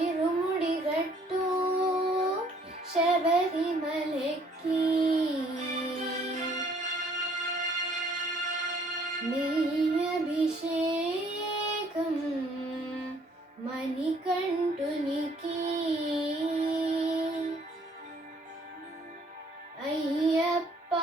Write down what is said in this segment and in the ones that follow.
ഇരുമുടികട്ടു ശബരിമലയ്ക്ക് നെയ്യഭിഷേകം മണികണ്ഠുനിക്ക് അയ്യപ്പ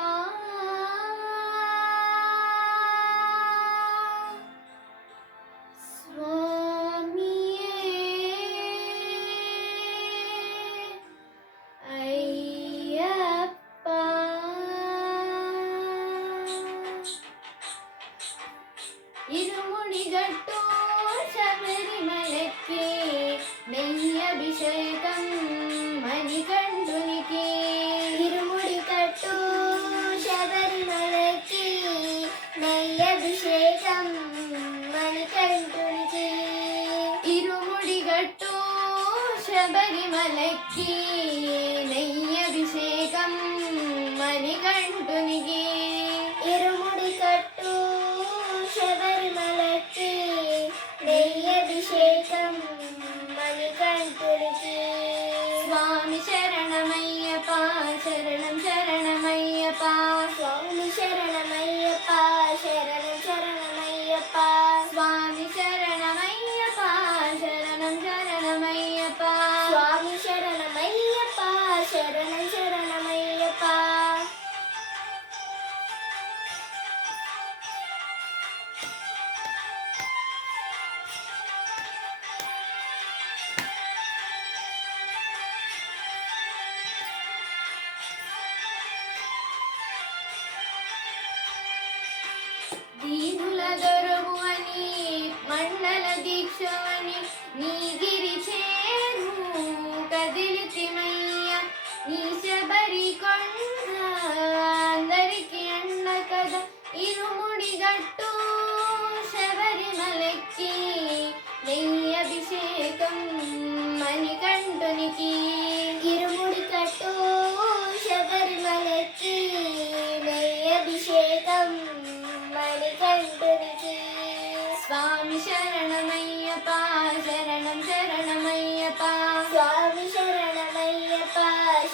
ഇരുമുടികട്ടു ശബരിമലയ്ക്ക് നെയ്യഭിഷേകം മണികണ്ഠുനിക്ക് ഇരുമുടികട്ടു ശബരിമലയ്ക്ക് നെയ്യഭിഷേകം മണികണ്ഠുനിക്ക് ഇരുമുടികട്ടു ശബരിമലയ്ക്ക് നെയ്യഭിഷേകം മണികണ്ഠുനിക്ക് ഇരുമുടികട്ടു ശബരിമലയ്ക്ക് നെയ്യഭിഷേകം മണികണ്ഠുനിക്ക് സ്വാമി ശരണമയ്യപ്പ ശരണം ശരണമയ്യപ്പ സ്വാമി ശരണമയ്യപ്പ ശരണം ശരണമയ്യപ്പ സ്വാമി ശരണമയ്യപ്പ ശരണം ശരണമയ്യപ്പ സ്വാമി ശരണമയ്യപ്പ ശരണം ശരണമയ്യപ്പ దీనుల దొరవుని మండల దీక్షవని నీ గిరి చేరు కదిలితిమయ్య నీ శబరి కొండ అందరికి అండ కద ఇరుముడిగట్టు శబరిమలకి నెయ్యభిషేకం మణికంఠునికి ഇരുമുടികട്ടു ശബരിമലയ്ക്ക് നെയ്യഭിഷേകം മണികണ്ഠുനിക്ക് స్వామి శరణమయ్యప్ప శరణం శరణమయ్యప్ప స్వామి శరణమయ్యప్ప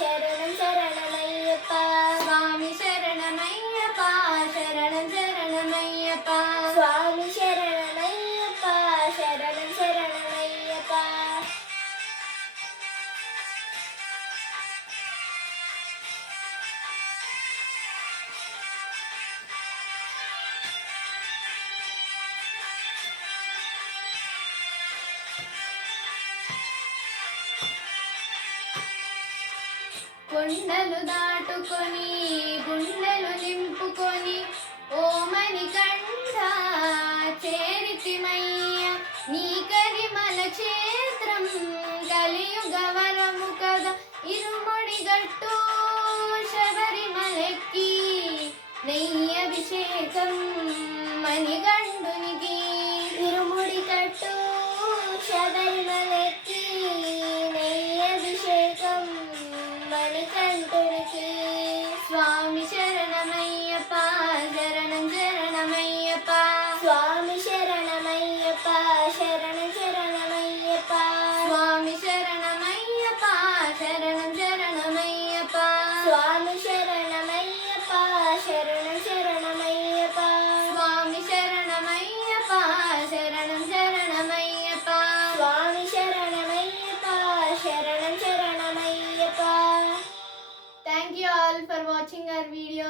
శరణం శరణమయ్యప్ప స్వామి శరణమయ్యప్ప శరణం శరణమయ్యప్ప స్వామి శరణమయ్యప్ప శరణం శరణమయ్యప్ప కొండలు దాటుకొని గుండెలు నింపుకొని ఓ మణికంఠ చేరితిమయ్య నీ కరిమల క్షేత్రం కలియుగ వరము కదా ఇరుముడిగట్టు శబరిమలకి నెయ్యభిషేకం మణికంఠునికి ഇരുമുടികട്ടു శబరిమలയ്ക്ക് നെയ്യഭിഷേകം మణికంఠునికి స్వామి శరణమయ్యప్ప శరణం శరణమయ్యప్ప స్వామి శరణమయ్యప్ప శరణం శరణమయ్యప్ప స్వామి శరణమయ్యప్ప శరణం శరణమయ్యప్ప స్వామి శరణమయ్యప్ప శరణం శరణమయ్యప్ప స్వామి శరణమయ్యప్ప శరణం శరణమయ్యప్ప స్వామి శరణమయ్యప్ప శరణం శరణమయ్యప్ప Thank you all for watching our video.